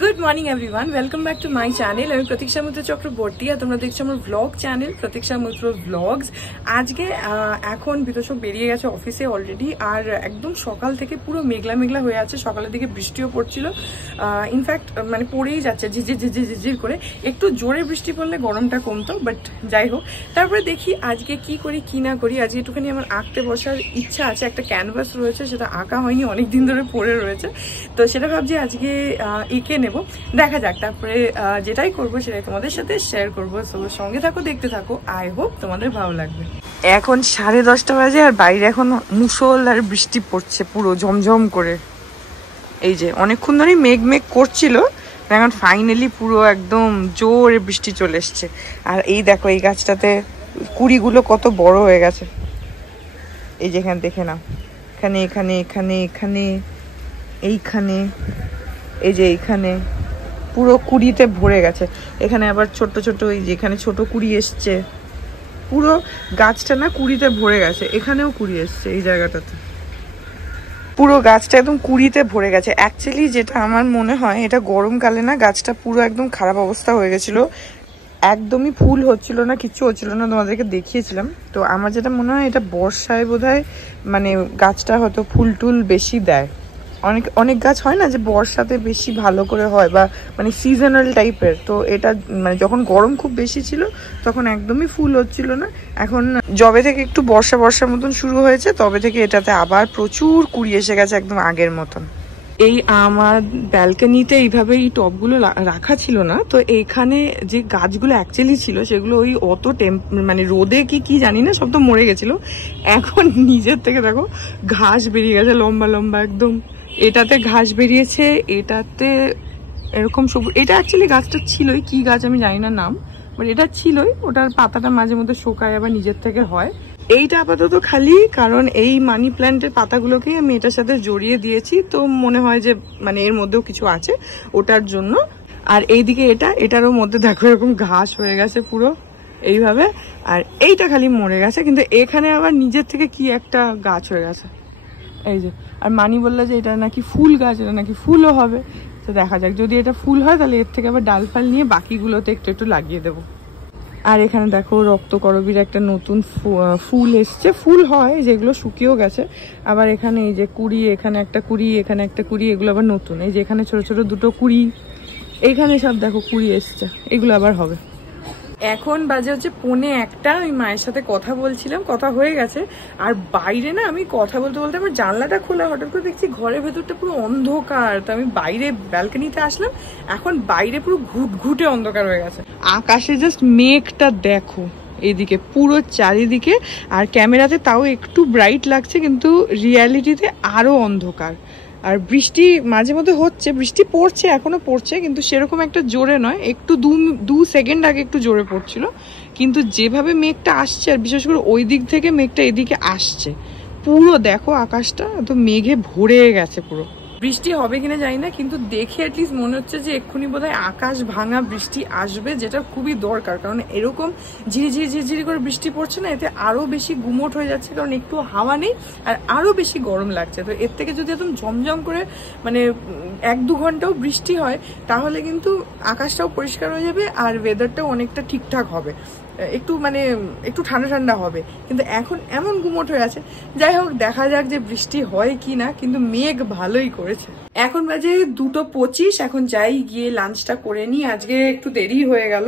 Good morning everyone, welcome back to my channel. আমি প্রতীক্ষা মিত্র চক্রবর্তী আর তোমরা দেখছো আমার ব্লগ চ্যানেল প্রতীক্ষা মিত্র ব্লগস। আজকে এখন বিতোষক বেরিয়ে গেছে অফিসে অলরেডি, আর একদম সকাল থেকে পুরো মেঘলা মেঘলা হয়ে আছে। সকালের দিকে বৃষ্টিও পড়ছিল, ইনফ্যাক্ট মানে পড়েই যাচ্ছে ঝিঝির ঝিঝির ঝিঝির করে। একটু জোরে বৃষ্টি পড়লে গরমটা কমতো, বাট যাই হোক। তারপরে দেখি আজকে কি করি কি না করি। আজকে একটুখানি আমার আঁকতে বসার ইচ্ছা আছে, একটা ক্যানভাস রয়েছে, সেটা আঁকা হয়নি, অনেকদিন ধরে পড়ে রয়েছে, তো সেটা ভাবছি আজকে এঁকে নেব, দেখা যাক। তারপরে যেটাই করবো সেটাই তোমাদের সাথে শেয়ার করবো। তো সঙ্গে থাকো, দেখতে থাকো, আই হোপ তোমাদের ভালো লাগবে। এখন 10:30 বাজে আর বাইরে এখন মুষল আর বৃষ্টি পড়ছে পুরো ঝমঝম করে। এই যে অনেকক্ষণ ধরেই মেঘ মেঘ করছিল, এখন ফাইনালি পুরো একদম জোরে বৃষ্টি চলে এসছে। আর এই দেখো এই গাছটাতে কুড়িগুলো কত বড় হয়ে গেছে। এই যে এখানে দেখে নাও, এখানে এখানে এখানে এখানে এইখানে, এই যে এইখানে পুরো কুড়িতে ভরে গেছে। এখানে আবার ছোট ছোট, এই যে এখানে ছোট কুড়ি এসছে, পুরো গাছটা না কুড়িতে ভরে গেছে। এখানেও কুড়ি এসছে, এই জায়গাটাতে পুরো গাছটা একদম কুড়িতে ভরে গেছে। অ্যাকচুয়ালি যেটা আমার মনে হয়, এটা গরমকালে না গাছটা পুরো একদম খারাপ অবস্থা হয়ে গেছিলো, একদমই ফুল হচ্ছিল না, কিচ্ছু হচ্ছিল না, তোমাদেরকে দেখিয়েছিলাম। তো আমার যেটা মনে হয় এটা বর্ষায় বোধহয় মানে গাছটা হয়তো ফুল টুল বেশি দেয়। অনেক অনেক গাছ হয় না যে বর্ষাতে বেশি ভালো করে হয়, বা মানে সিজনাল টাইপের। তো এটা মানে যখন গরম খুব বেশি ছিল তখন একদমই ফুল হচ্ছিল না। এখন যবে থেকে একটু বর্ষা বর্ষার মতন শুরু হয়েছে তবে থেকে এটাতে আবার প্রচুর কুড়ি এসে গেছে, একদম আগের মতন। এই আমার ব্যালকনিতে এইভাবে এই টবগুলো রাখা ছিল না, তো এইখানে যে গাছগুলো অ্যাকচুয়ালি ছিল সেগুলো ওই অত মানে রোদে কি জানি না, সব তো মরে গেছিল। এখন নিজের থেকে দেখো ঘাস বেরিয়ে গেছে লম্বা লম্বা একদম। এটাতে ঘাস বেরিয়েছে, এটাতে এরকম সবুজ। এটা অ্যাকচুয়ালি গাছটা ছিলই, কি গাছ আমি জানি না নাম, বাট এটা ছিলই। ওটার পাতাটা মাঝে মধ্যে শোকায়, আবার নিজের থেকে হয়। এইটা আপাতত খালি, কারণ এই মানি প্ল্যান্টের পাতাগুলোকেই আমি এটার সাথে জড়িয়ে দিয়েছি, তো মনে হয় যে মানে এর মধ্যেও কিছু আছে ওটার জন্য। আর এইদিকে এটারও মধ্যে দেখো এরকম ঘাস হয়ে গেছে পুরো এইভাবে। আর এইটা খালি মরে গেছে, কিন্তু এখানে আবার নিজের থেকে কি একটা গাছ হয়ে গেছে, এই যে। আর মানি বললো যে এটা নাকি ফুল গাছ, এটা নাকি ফুলও হবে, তো দেখা যাক। যদি এটা ফুল হয় তাহলে এর থেকে আবার ডাল ফাল নিয়ে বাকিগুলোতে একটু একটু লাগিয়ে দেবো। আর এখানে দেখো রক্তকরবীর একটা নতুন ফুল এসছে, ফুল হয় যেগুলো শুকিয়েও গেছে। আবার এখানে এই যে কুড়ি, এখানে একটা কুড়ি, এখানে একটা কুড়ি, এগুলো আবার নতুন। এই যে এখানে ছোট ছোট দুটো কুড়ি, এইখানে সব দেখো কুড়ি এসছে, এগুলো আবার হবে। এখন বাজে হচ্ছে 1:45। আমি মায়ের সাথে কথা বলছিলাম, কথা হয়ে গেছে। আর বাইরে না আমি কথা বলতে বলতে আমার জানলাটা খোলা, হঠাৎ করে দেখছি ঘরের ভেতরটা পুরো অন্ধকার। তো আমি বাইরে ব্যালকনিতে আসলাম, এখন বাইরে পুরো ঘুটঘুটে অন্ধকার হয়ে গেছে। আকাশে জাস্ট মেঘটা দেখো এইদিকে পুরো চারিদিকে, আর ক্যামেরাতে তাও একটু ব্রাইট লাগছে, কিন্তু রিয়ালিটিতে আরো অন্ধকার। আর বৃষ্টি মাঝে মধ্যে হচ্ছে, বৃষ্টি পড়ছে, এখনো পড়ছে, কিন্তু সেরকম একটা জোরে নয়, একটু দু সেকেন্ড আগে একটু জোরে পড়ছিল। কিন্তু যেভাবে মেঘটা আসছে, আর বিশেষ করে ওই দিক থেকে মেঘটা এদিকে আসছে, পুরো দেখো আকাশটা তো মেঘে ভরে গেছে পুরো। বৃষ্টি হবে কিনা জানি না, কিন্তু দেখে অ্যাটলিস্ট মনে হচ্ছে যে এক্ষুনি বোধহয় আকাশ ভাঙা বৃষ্টি আসবে, যেটা খুবই দরকার। কারণ এরকম ঝিরিঝিরি ঝিরিঝিরি করে বৃষ্টি পড়ছে না, এতে আরো বেশি গুমোট হয়ে যাচ্ছে, কারণ একটু হাওয়া নেই আর আরো বেশি গরম লাগছে। তো এর থেকে যদি একদম ঝমঝম করে মানে 1-2 ঘন্টাও বৃষ্টি হয়, তাহলে কিন্তু আকাশটাও পরিষ্কার হয়ে যাবে আর ওয়েদারটাও অনেকটা ঠিকঠাক হবে, একটু মানে একটু ঠান্ডা ঠান্ডা হবে। কিন্তু এখন এমন গুমোট হয়ে আছে। যাই হোক, দেখা যাক যে বৃষ্টি হয় কি না, কিন্তু মেঘ ভালোই করেছে। এখন বাজে 2:25। এখন যাই গিয়ে লাঞ্চটা করে নিই। আজকে একটু দেরি হয়ে গেল,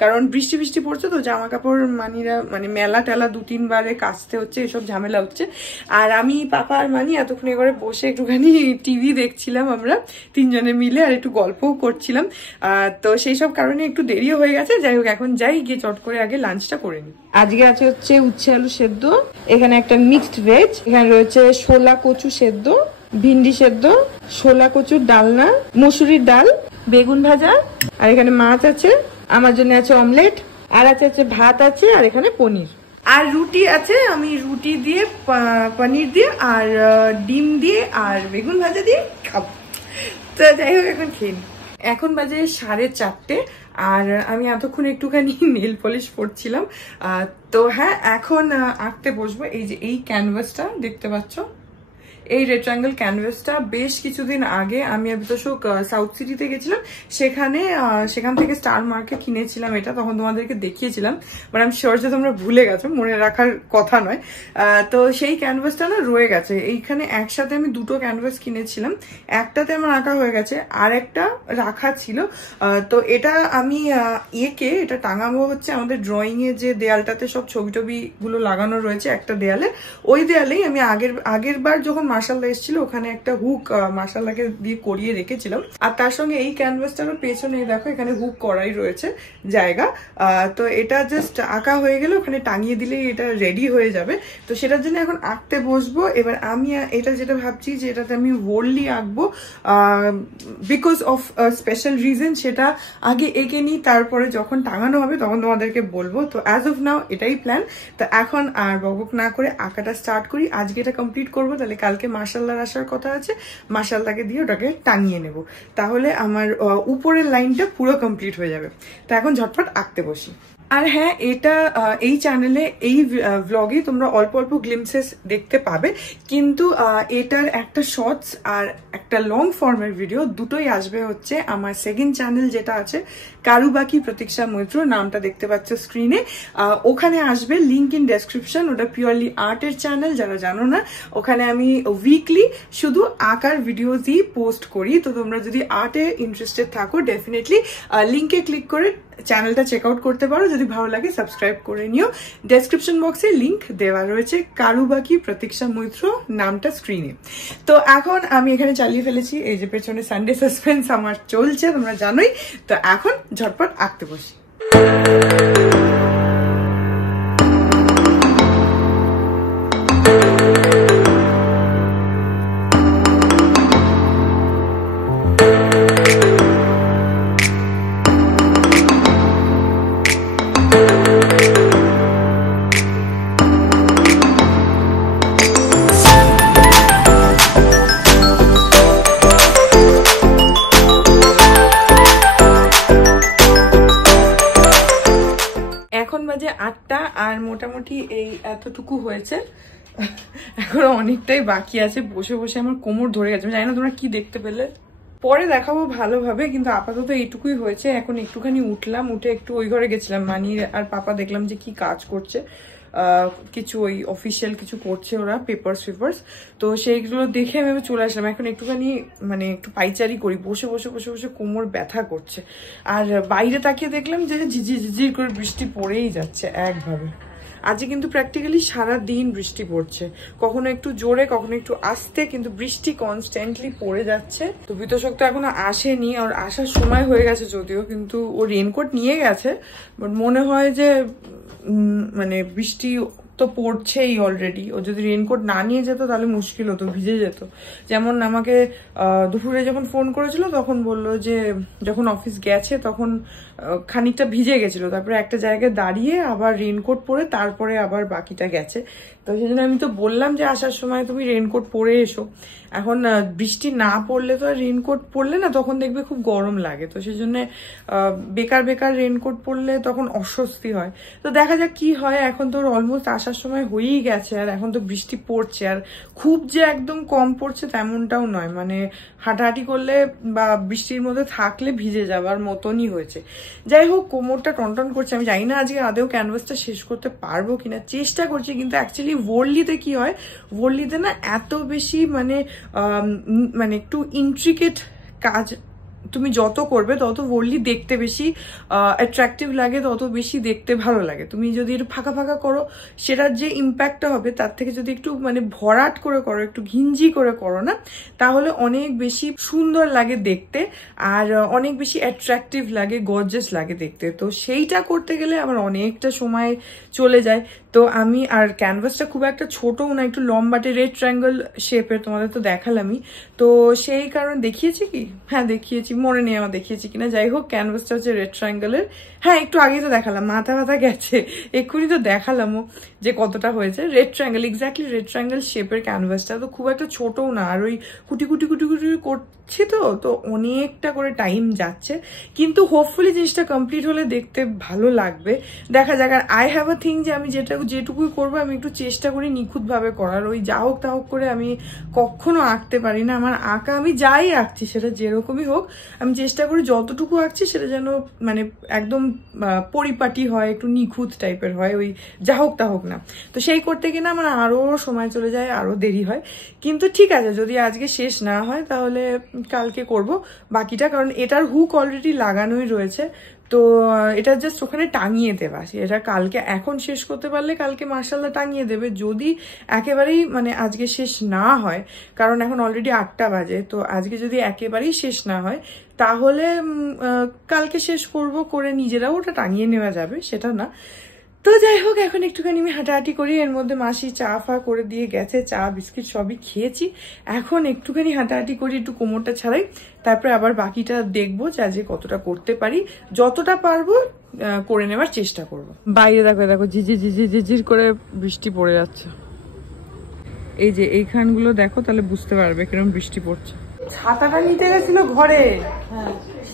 কারণ বৃষ্টি বৃষ্টি পড়ছে, তো জামা কাপড় মানিরা মানে মেলা টেলা 2-3 বারে কাচতে হচ্ছে, এসব ঝামেলা হচ্ছে। আর আমি পাপা আর মানি এতক্ষণে করে বসে একটুখানি টিভি দেখছিলাম আমরা 3 জনে মিলে, আর একটু গল্পও করছিলাম। তো সেই সব কারণে একটু দেরিও হয়ে গেছে। যাই হোক, এখন যাই গিয়ে চট করে আগে লাঞ্চটা করে নিই। আজকে আছে হচ্ছে উচ্ছে আলু সেদ্ধ, এখানে একটা মিক্সড ভেজ, এখানে রয়েছে শোলা কচু সেদ্ধ, ভিন্ডি সেদ্ধ, শোলা কচুর ডালনা, মসুরির ডাল, বেগুন ভাজা, আর এখানে মাছ আছে, আমার জন্য আছে অমলেট, আর আছে ভাত আছে, আর এখানে পনির আর রুটি আছে। আমি রুটি দিয়ে পনির দিয়ে আর ডিম দিয়ে আর বেগুন ভাজা দিয়ে খাবো। তো যাই হোক, এখন খেয়ে নিই। এখন বাজে 4:30, আর আমি এতক্ষণ একটুখানি নেল পলিশ পরছিলাম। তো হ্যাঁ, এখন আঁকতে বসবো। এই যে এই ক্যানভাসটা দেখতে পাচ্ছ, এই রেক্ট্যাঙ্গেল ক্যানভাসটা বেশ কিছুদিন আগে আমি আর বিতোষক সাউথ সিটিতে গেছিলাম, সেখান থেকে স্টার মার্কে কিনেছিলাম এটা, তখন তোমাদেরকে দেখিয়েছিলাম, বাট আমি শিওর যে তোমরা ভুলে গেছো, মনে রাখার কথা নয়। তো সেই ক্যানভাসটা না রয়ে গেছে এইখানে, একসাথে আমি দুটো ক্যানভাস কিনেছিলাম, একটাতে আমার আঁকা হয়ে গেছে আর একটা রাখা ছিল। তো এটা আমি এটা টাঙাবো হচ্ছে আমাদের ড্রয়িং এ যে দেয়ালটাতে সব ছবি টবি গুলো লাগানো রয়েছে একটা দেয়ালে, ওই দেয়ালেই আমি আগের বার যখন মার্শালদা এসেছিল ওখানে একটা হুক মার্শালদাকে দিয়ে করিয়ে রেখেছিলাম। আর তার সঙ্গে এই ক্যানভাসটার পেছনে দেখো এখানে হুক করাই রয়েছে জায়গা। তো এটা জাস্ট আঁকা হয়ে গেলে ওখানে টাঙিয়ে দিলেই এটা রেডি হয়ে যাবে। তো সেটার জন্য এখন আঁকতে বসবো। এবার আমি এটা যেটা ভাবছি যে এটাতে আমি ওয়ার্ল্ডলি আঁকবো, বিকজ অফ স্পেশাল রিজন, সেটা আগে এঁকে নিই, তারপরে যখন টাঙানো হবে তখন তোমাদেরকে বলবো। তো অ্যাজ অফ নাও এটাই প্ল্যান। তো এখন আর বকবক না করে আঁকাটা স্টার্ট করি, আজকে এটা কমপ্লিট করবো, তাহলে কালকে মার্শালদার আসার কথা আছে, মার্শালদাকে দিয়ে ওটাকে টাঙিয়ে নেব, তাহলে আমার উপরের লাইনটা পুরো কমপ্লিট হয়ে যাবে। তো এখন ঝটপট আঁকতে বসি। আর হ্যাঁ, এটা এই চ্যানেলে এই ভ্লগে তোমরা অল্প অল্প গ্লিমসেস দেখতে পাবে, কিন্তু এটার একটা শর্টস আর একটা লং ফর্মের ভিডিও দুটোই আসবে হচ্ছে আমার সেকেন্ড চ্যানেল যেটা আছে কারুবাকি প্রতীক্ষা মৈত্র, নামটা দেখতে পাচ্ছ স্ক্রিনে, ওখানে আসবে, লিঙ্ক ইন ডেসক্রিপশন। ওটা পিওরলি আর্টের চ্যানেল, যারা জানো না, ওখানে আমি উইকলি শুধু আঁকার ভিডিওসই পোস্ট করি। তো তোমরা যদি আর্টে ইন্টারেস্টেড থাকো ডেফিনেটলি লিঙ্কে ক্লিক করে চ্যানেলটা চেক আউট করতে পারো, যদি ভালো লাগে সাবস্ক্রাইব করে নিও। ডেসক্রিপশন বক্সে লিঙ্ক দেওয়া রয়েছে, কারুবাকি প্রতীক্ষা মৈত্র নামটা স্ক্রিনে। তো এখন আমি এখানে চালিয়ে ফেলেছি, এই যে পেছনে সানডে সাসপেন্স আমার চলছে তোমরা জানোই। তো এখন ঝটপট আঁকতে বসি। বাজে 8টা আর মোটামুটি এই এতটুকু হয়েছে, এখন অনেকটাই বাকি আছে। বসে বসে আমার কোমর ধরে গেছে, জানি না তোমরা কি দেখতে পেলে, পরে দেখাবো ভালোভাবে, কিন্তু আপাতত এইটুকুই হয়েছে। এখন একটুখানি উঠলাম, উঠে একটু ওই ঘরে গেছিলাম, মানি আর পাপা দেখলাম যে কি কাজ করছে, কিছু ওই অফিসিয়াল কিছু করছে ওরা, পেপারস, তো সেইগুলো দেখে আমি চলে আসলাম। এখন একটুখানি মানে একটু পাইচারি করি, বসে বসে বসে বসে কোমর ব্যথা করছে। আর বাইরে তাকিয়ে দেখলাম যে ঝিঝির করে বৃষ্টি পড়েই যাচ্ছে একভাবে। আজকে কিন্তু প্র্যাকটিক্যালি সারা দিন বৃষ্টি পড়ছে, কখনো একটু জোরে কখনো একটু আস্তে, কিন্তু বৃষ্টি কনস্ট্যান্টলি পড়ে যাচ্ছে। তো বিতোষক তো এখনো আসেনি, আর আসার সময় হয়ে গেছে যদিও, কিন্তু ও রেনকোট নিয়ে গেছে, বাট মনে হয় যে মানে বৃষ্টি তো পড়ছেই অলরেডি, ও যদি রেনকোট না নিয়ে যেত তাহলে মুশকিল হতো, ভিজে যেত। যেমন আমাকে দুপুরে যখন ফোন করেছিল তখন বললো যে যখন অফিস গেছে তখন খানিকটা ভিজে গেছিল, তারপরে একটা জায়গায় দাঁড়িয়ে আবার রেনকোট পরে তারপরে আবার বাকিটা গেছে। তো সেই জন্য আমি তো বললাম যে আসার সময় তুমি রেনকোট পরে এসো। এখন বৃষ্টি না পড়লে তো রেনকোট পরলে না তখন দেখবে খুব গরম লাগে, তো সেই জন্য বেকার রেনকোট পরলে তখন অস্বস্তি হয়। তো দেখা যাক কি হয়। এখন তো অলমোস্ট আসার সময় হয়েই গেছে, আর এখন তো বৃষ্টি পড়ছে, আর খুব যে একদম কম পড়ছে তেমনটাও নয়, মানে হাঁটাহাঁটি করলে বা বৃষ্টির মধ্যে থাকলে ভিজে যাবার মতনই হয়েছে। যাই হোক, কোমরটা টনটন করছে, আমি জানি না আজকে আদেও ক্যানভাসটা শেষ করতে পারবো কিনা, চেষ্টা করছি। কিন্তু অ্যাকচুয়ালি ওয়ার্ল্ডলিতে কি হয়, ওয়ার্ল্ডলিতে না এত বেশি মানে একটু ইন্ট্রিকেট কাজ তুমি যত করবে তত ওয়ার্ল্ডলি দেখতে বেশি অ্যাট্রাকটিভ লাগে, তত বেশি দেখতে ভালো লাগে। তুমি যদি একটু ফাঁকা ফাঁকা করো, সেটার যে ইম্প্যাক্টটা হবে তার থেকে যদি একটু মানে ভরাট করে করো, একটু ঘিঞ্জি করে করো না, তাহলে অনেক বেশি সুন্দর লাগে দেখতে, আর অনেক বেশি অ্যাট্রাকটিভ লাগে, গর্জাস লাগে দেখতে। তো সেইটা করতে গেলে আমার অনেকটা সময় চলে যায়। তো আমি আর ক্যানভাসটা খুব একটা ছোটও না, একটু লম্বাটে রেড ট্রায়াঙ্গেল শেপের, তোমাদের তো দেখালামই। তো সেই কারণে দেখিয়েছি কি, হ্যাঁ দেখিয়েছি, মনে নেই আমার দেখিয়েছি কিনা। যাই হোক, ক্যানভাসটা হচ্ছে রেড ট্রায়াঙ্গেলের, হ্যাঁ একটু আগেই তো দেখালাম, মাথা গেছে, এক্ষুনি তো দেখালামও যে কতটা হয়েছে। Red triangle, exactly red triangle শেপের ক্যানভাসটা, তো খুব একটা ছোটও না, আর ওই কুটি কুটি করছি তো অনেকটা করে টাইম যাচ্ছে, কিন্তু হোপফুলি জিনিসটা কমপ্লিট হলে দেখতে ভালো লাগবে, দেখা যাক। আর আই হ্যাভ আ থিং যে আমি যেটা যেটুকুই করবো আমি একটু চেষ্টা করি নিখুঁত ভাবে করার। ওই যা হোক তা হোক করে আমি কখনো আঁকতে পারি না। আমার আঁকা আমি যাই আঁকছি সেটা যেরকমই হোক আমি চেষ্টা করি যতটুকু আঁকছি সেটা যেন মানে একদম পরিপাটি হয়, একটু নিখুঁত টাইপের হয়, ওই যা হোক তা হোক না। তো সেই করতে গিয়ে না আমার আরো সময় চলে যায়, আরো দেরি হয়। কিন্তু ঠিক আছে, যদি আজকে শেষ না হয় তাহলে কালকে করব বাকিটা, কারণ এটার হুক অলরেডি লাগানোই রয়েছে। তো এটা জাস্ট ওখানে টাঙিয়ে দেবা, এটা কালকে এখন শেষ করতে পারলে কালকে মার্শাল্লাহ টাঙিয়ে দেবে। যদি একেবারেই মানে আজকে শেষ না হয়, কারণ এখন অলরেডি 8টা বাজে, তো আজকে যদি একেবারেই শেষ না হয় তাহলে কালকে শেষ করব, করে নিজেরাও ওটা টাঙিয়ে নেওয়া যাবে, সেটা না। তো যাই হোক, এখন একটুখানি আমি হাঁটাহাঁটি করি। এর মধ্যে মাসি চা ফা করে দিয়ে গেছে, চা বিস্কিট সবই খেয়েছি। এখন একটুখানি হাঁটাহাঁটি করি, একটু কোমরটা ছাড়াই, তারপরে আবার বাকিটা দেখবো যে আজকে কতটা করতে পারি। যতটা পারবো করে নেওয়ার চেষ্টা করব। বাইরে দেখো দেখো ঝিঝি ঝিঝি ঝিঝির করে বৃষ্টি পড়ে যাচ্ছে। এই যে এইখানগুলো দেখো, তাহলে বুঝতে পারবে কিরকম বৃষ্টি পড়ছে। ছাতাটা নিতে গেছিল ঘরে,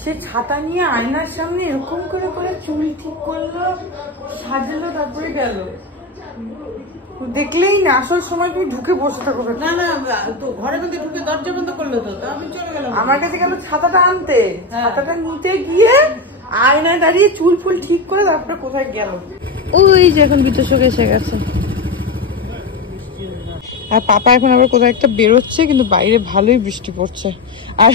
সে ছাতা নিয়ে আয়নার সামনে এরকম করে করে চুল ঠিক করলো, সাজালো, তারপরে গেল। দেখলেই না আসল সময় তুমি ঢুকে বসে থাকো। না না, তো ঘরের মধ্যে ঢুকে দরজা বন্ধ করলো, তো আমি চলে গেলাম আমার কাছে গেল ছাতাটা আনতে। ছাতাটা নিতে গিয়ে আয়নায় দাঁড়িয়ে চুল ফুল ঠিক করে তারপরে কোথায় গেল। ওই যে এখন বিতর্ক এসে গেছে, আর পাপা এখন আবার কোথাও একটা বেরোচ্ছে, কিন্তু বাইরে ভালোই বৃষ্টি পড়ছে। আর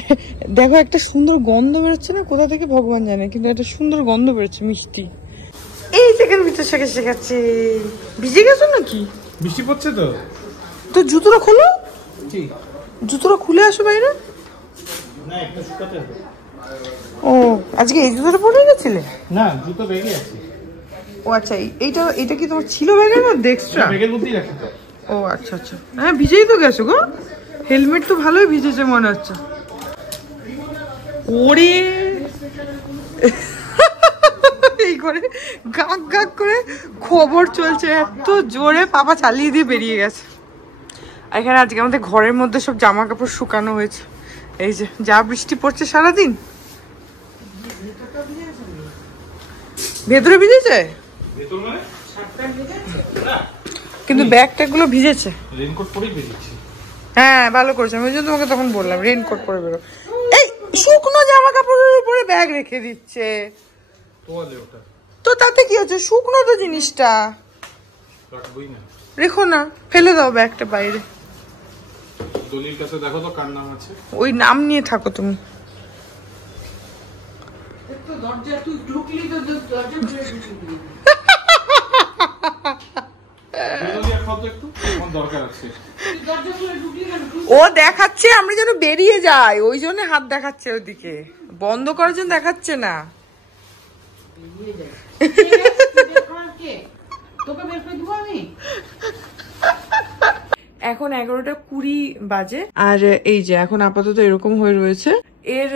দেখো একটা সুন্দর গন্ধ বেরোচ্ছে না, কোথা থেকে ভগবান জানে, কিন্তু একটা সুন্দর গন্ধ বেরোচ্ছে মিষ্টি। এই যেখানে বিতর্ক এসে গেছে। ভিজে গেছো নাকি? বৃষ্টি পড়ছে তো। তো জুতোটা খোলো, জুতোটা খুলে আসো বাইরে। ও আজকে এই জুতোটা পরে গেছিলে? না, জুতো ব্যাগে আছে। ও আচ্ছা, এইটা কি তোমার ছিল ব্যাগের মধ্যে এক্সট্রা? ব্যাগের মধ্যেই রাখি তো। ও আচ্ছা আচ্ছা, হ্যাঁ ভিজেই তো গেছো গো। হেলমেট তো ভালোই ভিজেছে মনে হচ্ছে। ওরে এই করে গাক গাক করে খবর চলছে, এত জোরে পাপা চালিয়ে দিয়ে বেরিয়ে গেছে। এখানে আজকে আমাদের ঘরের মধ্যে সব জামা কাপড় শুকানো হয়েছে। এই যে যা বৃষ্টি পড়ছে সারাদিন। ভেতরে ভিজেছে কিন্তু ব্যাগ ট্যাগ গুলো ভিজেছে। রেইনকোট পরেই বেরিয়েছি। হ্যাঁ ভালো করেছে, আমি জন্য তোমাকে তখন বললাম রেইনকোট পরে বেরো। এই শুকনো জামা কাপড়ের উপরে ব্যাগ রেখে দিচ্ছে তো তাতে কি হচ্ছে, শুকনো তো জিনিসটা রেখো না, ফেলে দাও ব্যাগটা বাইরে। দলিল কাছে দেখো তো কার নাম আছে। ওই নাম নিয়ে থাকো তুমি। দরজা তুই ঢুকলি তো দরজা খুলে ঢুকলি। ও দেখাচ্ছে আমরা যেন বেরিয়ে যাই, ওই জন্য হাত দেখাচ্ছে ওইদিকে, বন্ধ করার জন্য দেখাচ্ছে না। এখন 11:20 বাজে, আর এই যে এখন আপাতত এরকম হয়ে রয়েছে। এর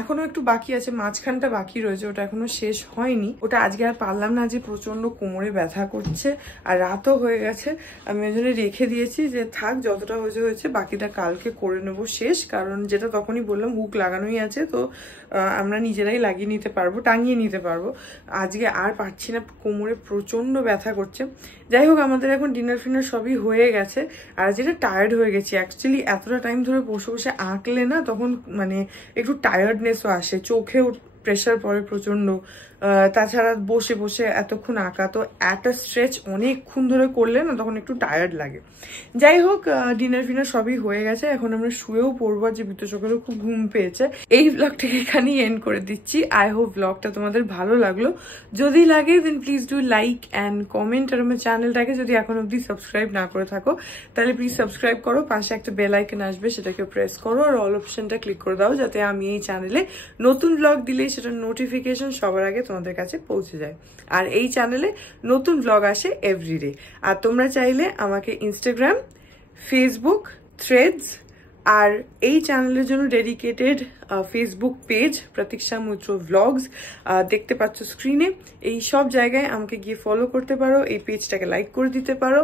এখনো একটু বাকি আছে, মাঝখানটা বাকি রয়েছে, ওটা এখনো শেষ হয়নি। ওটা আজকে আর পারলাম না, যে প্রচন্ড কোমরে ব্যথা করছে আর রাতও হয়ে গেছে। আমি ওই জন্য রেখে দিয়েছি যে থাক, যতটা হয়েছে হয়েছে, বাকিটা কালকে করে নেবো শেষ। কারণ যেটা তখনই বললাম হুক লাগানোই আছে, তো আমরা নিজেরাই লাগিয়ে নিতে পারবো, টাঙিয়ে নিতে পারবো। আজকে আর পারছি না, কোমরে প্রচন্ড ব্যথা করছে। যাই হোক, আমাদের এখন ডিনার ফিনার সবই হয়ে গেছে। আর যেটা টায়ার্ড হয়ে গেছি অ্যাকচুয়ালি, এতটা টাইম ধরে বসে বসে আঁকলে না তখন মানে একটু টায়ার্ডনেসও আসে, চোখেও প্রেশার পড়ে প্রচন্ড। তাছাড়া বসে বসে এতক্ষণ আঁকা, তো একটা স্ট্রেচ অনেকক্ষণ ধরে করলে না তখন একটু টায়ার্ড লাগে। যাই হোক, ডিনার ফিনার সবই হয়ে গেছে, এখন আমরা শুয়েও পড়বো, যে বিতচকেরও খুব ঘুম পেয়েছে। এই ব্লগটাকে এখানেই এন্ড করে দিচ্ছি। আই হোপ ব্লগটা তোমাদের ভালো লাগলো। যদি লাগে then please do like and comment. আর আমার চ্যানেলটাকে যদি এখন অব্দি সাবস্ক্রাইব না করে থাকো তাহলে প্লিজ সাবস্ক্রাইব করো, পাশে একটা বেল আইকন আসবে সেটাকে প্রেস করো, আর অল অপশনটা ক্লিক করে দাও, যাতে আমি এই চ্যানেলে নতুন ব্লগ দিলেই সেটার নোটিফিকেশন সবার আগে তোমাদের কাছে পৌঁছে যায়। আর এই চ্যানেলে নতুন ব্লগ আসে এভরিডে। আর তোমরা চাইলে আমাকে ইনস্টাগ্রাম, ফেসবুক, থ্রেডস আর এই চ্যানেলের জন্য ডেডিকেটেড ফেসবুক পেজ প্রতীক্ষা মৈত্র ভ্লগস দেখতে পাচ্ছ স্ক্রিনে। এই সব জায়গায় আমাকে গিয়ে ফলো করতে পারো, এই পেজটাকে লাইক করে দিতে পারো।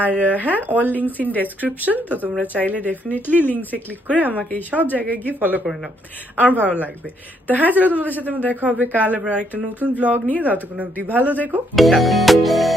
আর হ্যাঁ, অল লিঙ্কস ইন ডেসক্রিপশন, তো তোমরা চাইলে ডেফিনেটলি লিঙ্কসে ক্লিক করে আমাকে এই সব জায়গায় গিয়ে ফলো করে নাও, আমার ভালো লাগবে। তো হ্যাঁ, চলো তোমাদের সাথে দেখা হবে কাল আবার একটা নতুন ভ্লগ নিয়ে। ততক্ষণ অবধি ভালো থেকো, টাটা।